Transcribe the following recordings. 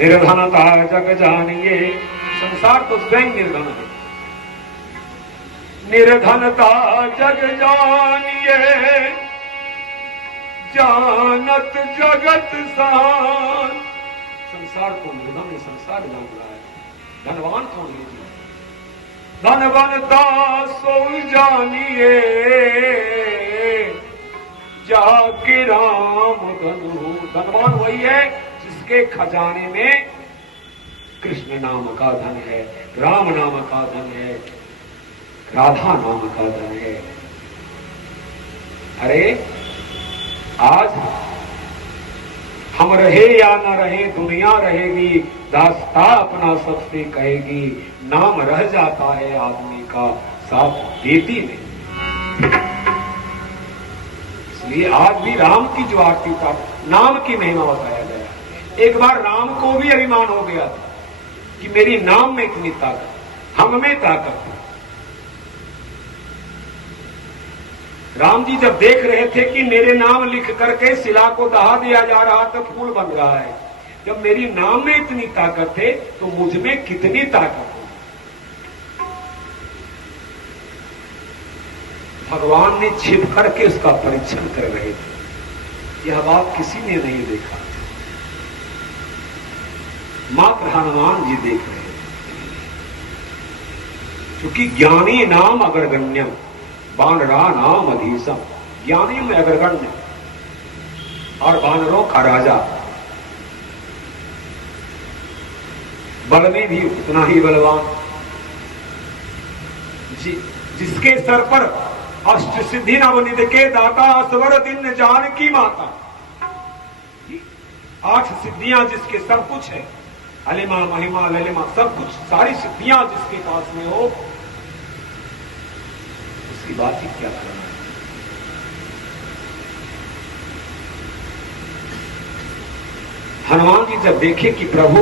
निर्धनता जग जानिए, संसार तो स्वयं निर्धन है। निर्धनता जग जानिए, जानत जगत सान। संसार को निर्धन है, संसार जान रहा है। धनवान कौन है? धनवन दासो जानिए, जाके राम धनु। धनवान वही है जिसके खजाने में कृष्ण नाम का धन है, राम नाम का धन है, राधा नाम का धन है। अरे आज हम रहे या न रहे, दुनिया रहेगी, दास्ता अपना सबसे कहेगी। नाम रह जाता है आदमी का, साथ देती नहीं। इसलिए आज भी राम की जो आरती का नाम की महिमा बताया गया। एक बार राम को भी अभिमान हो गया था कि मेरी नाम में इतनी ताकत, हम में ताकत है। राम जी जब देख रहे थे कि मेरे नाम लिख करके शिला को दहा दिया जा रहा था, फूल बन रहा है, जब मेरी नाम में इतनी ताकत है तो मुझ में कितनी ताकत है। भगवान ने छिप करके उसका परीक्षण कर रहे थे। यह बात किसी ने नहीं देखा, मात्र हनुमान जी देख रहे थे। क्योंकि ज्ञानी नाम अग्रगण्यम, वानरा नाम अधीशम। ज्ञानी में अग्रगण्य और वानरों का राजा, बल में भी उतना ही बलवान। जिसके सर पर अष्ट सिद्धि नवनिधि के दाता, असवर दिन जानकी माता। 8 सिद्धियां जिसके सब कुछ है, अलिमा महिमा ललिमा सब कुछ, सारी सिद्धियां जिसके पास में हो, उसकी बात ही क्या करना है। हनुमान जी जब देखे कि प्रभु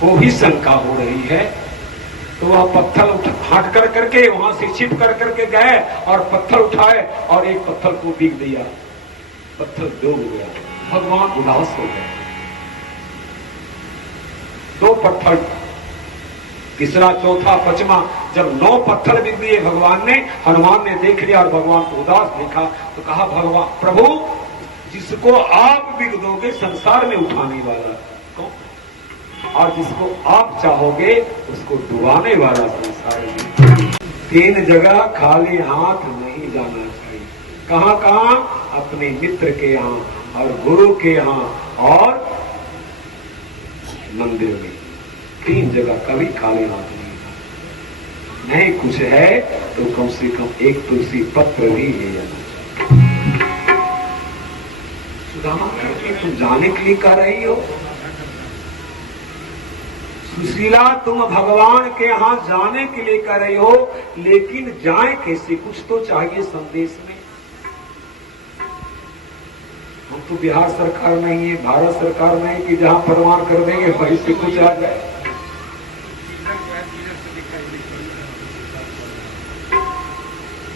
को भी शंका हो रही है, तो वह पत्थर हट कर करके वहां से छिप कर करके गए और पत्थर उठाए और एक पत्थर को बीग दिया। पत्थर डूब गया, भगवान उदास हो गए। 2 पत्थर, तीसरा, चौथा, 5वां, जब 9 पत्थर बिग दिए भगवान ने, हनुमान ने देख लिया और भगवान को उदास देखा तो कहा, भगवान प्रभु जिसको आप बिग दोगे संसार में उठाने वाला कौन, और जिसको आप चाहोगे उसको डुबाने वाला संसार में। 3 जगह खाली हाथ नहीं जाना चाहिए। कहां कहां? अपने मित्र के यहां और गुरु के यहां और मंदिर में। 3 जगह कभी खाली हाथ नहीं जाना। नहीं कुछ है तो कम से कम एक तुलसी पत्र भी ले जाना चाहिए। सुदामा करके तुम जाने के लिए कह रही हो? सुशीला तुम भगवान के यहां जाने के लिए कर रही हो, लेकिन जाए कैसे? कुछ तो चाहिए संदेश में। हम तो बिहार सरकार नहीं है, भारत सरकार नहीं कि जहां प्रमाण कर देंगे वहीं से कुछ आ जाए।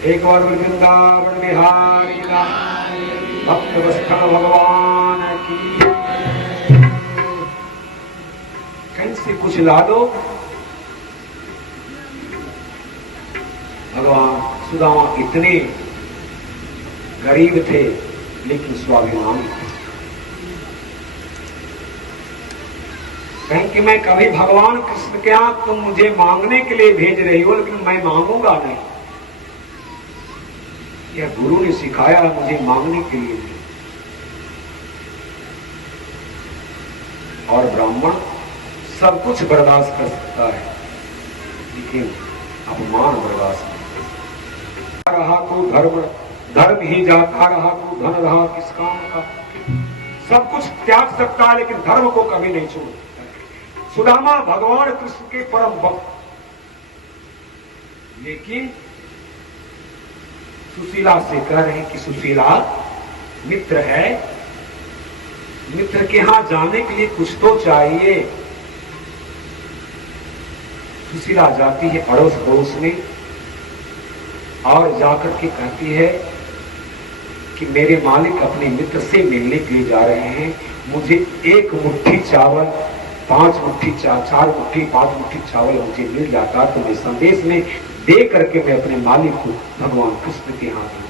एक बार वृंदावन बिहारी भक्त वत्सल भगवान की कहीं से कुछ ला दो। भगवान सुदामा इतने गरीब थे लेकिन स्वाभिमानी थे। कहीं कि मैं कभी भगवान कृष्ण के यहां तुम मुझे मांगने के लिए भेज रही हो, लेकिन मैं मांगूंगा नहीं। यह गुरु ने सिखाया मुझे मांगने के लिए। और ब्राह्मण सब कुछ बर्दाश्त कर सकता है, लेकिन अपमान बर्दाश्त नहीं कर रहा तो धर्म ही जाता रहा तो धन रहा किस काम का। सब कुछ त्याग सकता है लेकिन धर्म को कभी नहीं छोड़ सकता। सुदामा भगवान कृष्ण के परम भक्त, लेकिन सुशीला से कह रहे हैं कि सुशीला मित्र है, मित्र के यहां जाने के लिए कुछ तो चाहिए। सुशीला जाती है अड़ोस पड़ोस में और जाकर के कहती है कि मेरे मालिक अपने मित्र से मिलने के लिए जा रहे हैं, मुझे 1 मुट्ठी चावल 5 मुट्ठी 4 मुट्ठी 5 मुट्ठी चावल मुझे मिल जाता तो मैं संदेश में दे करके मैं अपने मालिक को भगवान कृष्ण के हाथ में,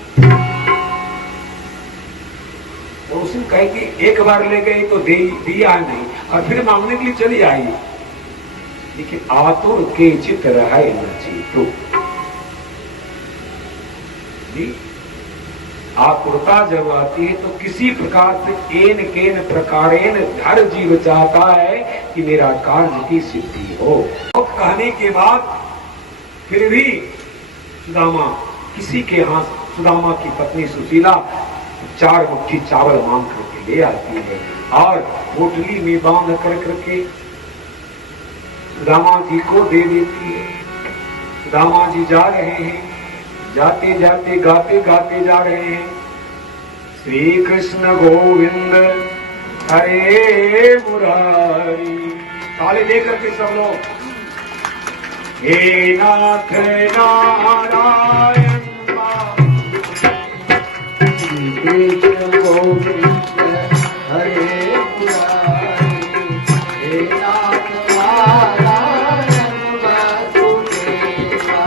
तो उसने कहे कि एक बार ले गई तो दिया नहीं और फिर मांगने के लिए चली आई, लेकिन आतुर के चित रहे न चेतो। आकुरता जब आती है तो किसी प्रकार से एन केन प्रकारेण हर जीव चाहता है कि मेरा कार्य की सिद्धि हो। तो कहने के बाद फिर भी सुदामा किसी के हाथ, सुदामा की पत्नी सुशीला 4 मुट्ठी चावल मांग करके ले आती है और पोटली में बांध करके सुदामा जी को दे देती है। सुदामा जी जा रहे हैं, जाते जाते गाते गाते जा रहे हैं, श्री कृष्ण गोविंद हरे मुरारी। ताली दे करके सब लोग, हे नाथ नारायण कृष्ण गोविंद हरे मुरारी, हे नाथ नारायण वासुदेवा।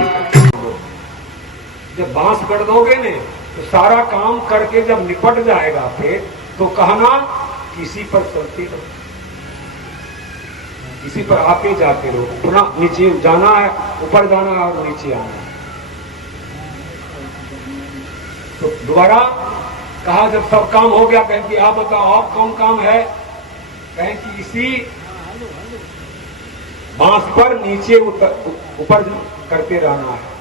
जब बांस कर दोगे ने तो सारा काम करके जब निपट जाएगा फिर तो कहना किसी पर चलते रहो, किसी पर आते जाते रहो, अपना नीचे जाना है, ऊपर जाना है और नीचे आना है। तो दोबारा कहा जब सब काम हो गया, कहें कि आप बताओ आप कौन काम है, कहें कि इसी बांस पर नीचे ऊपर करते रहना है।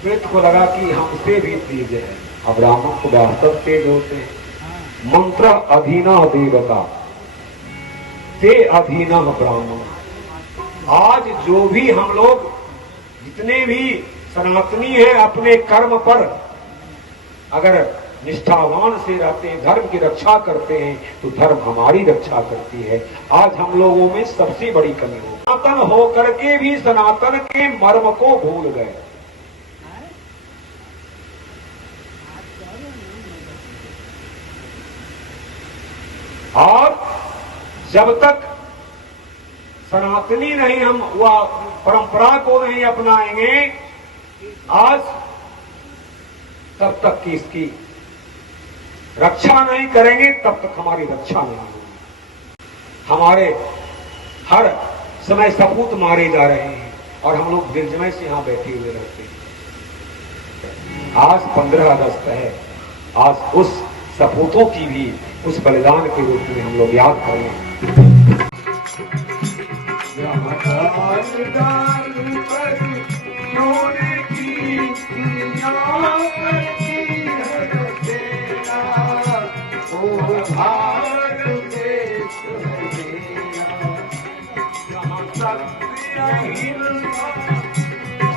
प्रेत को लगा कि हमसे भी तेज है। अब ब्राह्मण को वास्तव तेज होते हैं। मंत्र अधीना देवता ते अधीना ब्राह्मण। आज जो भी हम लोग जितने भी सनातनी हैं अपने कर्म पर अगर निष्ठावान से रहते हैं, धर्म की रक्षा करते हैं तो धर्म हमारी रक्षा करती है। आज हम लोगों में सबसे बड़ी कमी हो, सनातन होकर के भी सनातन के मर्म को भूल गए। और जब तक सनातनी नहीं हम वह परंपरा को नहीं अपनाएंगे आज, तब तक की इसकी रक्षा नहीं करेंगे, तब तक हमारी रक्षा नहीं होगी। हमारे हर समय सपूत मारे जा रहे हैं और हम लोग निर्जमय से यहां बैठे हुए रहते हैं। आज 15 अगस्त है, आज उस सपूतों की भी उस बलिदान के रूप में हम लोग याद करें।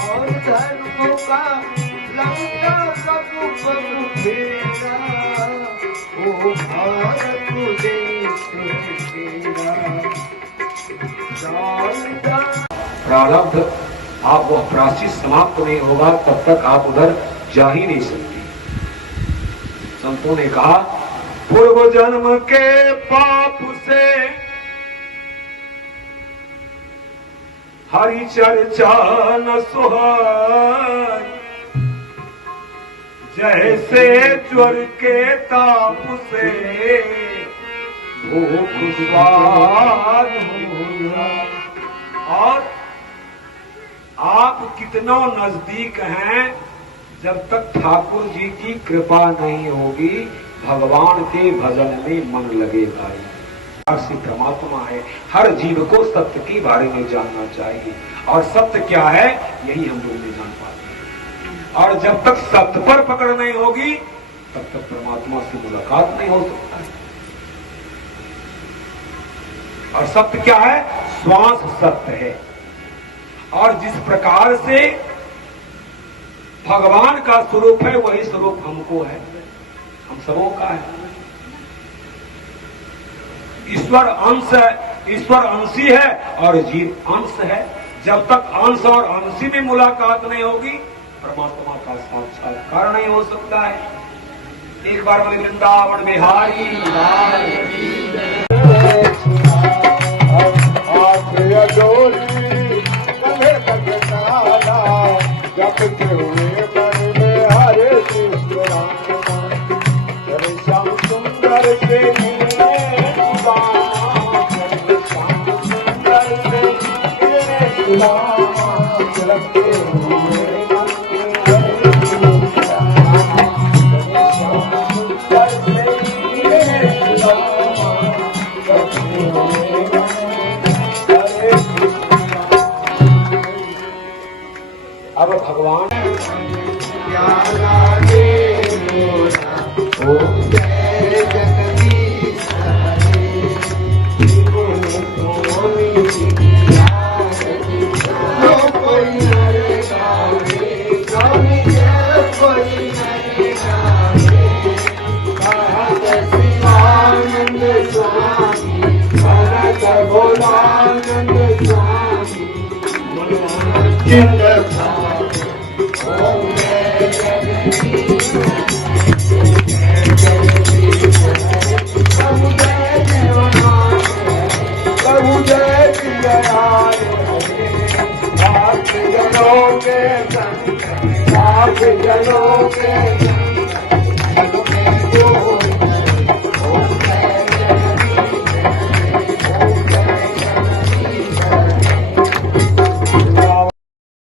और धर्मों का लंका सब पर फेरा, ओ भारत देश तेरा। प्रारब्ध आप वह प्राची समाप्त नहीं होगा तब तक आप उधर जा ही नहीं सकते। संतों ने कहा पूर्व जन्म के पाप से हरि चर्चा न सुहाय, जैसे ज्वर के ताप से भूख स्वाद हुआ। और आप कितना नजदीक हैं, जब तक ठाकुर जी की कृपा नहीं होगी भगवान के भजन में मन लगेगा ही। से परमात्मा है, हर जीव को सत्य के बारे में जानना चाहिए और सत्य क्या है यही हम लोग नहीं जान पाते हैं। और जब तक सत्य पर पकड़ नहीं होगी तब तक परमात्मा से मुलाकात नहीं हो सकता है। और सत्य क्या है? श्वास सत्य है। और जिस प्रकार से भगवान का स्वरूप है वही स्वरूप हमको है, हम सबों का है। ईश्वर अंश है, ईश्वर अंशी है और जीव अंश है। जब तक अंश और अंशी में मुलाकात नहीं होगी परमात्मा का साक्षात्कार नहीं हो सकता है। एक बार बोले वृंदावन बिहारी लाल की जय। अडोली कले कटकारा जपते हुए मन में हरे कृष्ण राम जब श्याम सुंदर से मिले सुदामा श्याम सुंदर से मिले सुदामा जपते हुए मन में हरे कृष्ण राम श्याम सुंदर से मिले सुदामा जपते हुए मन अब भगवान जनों के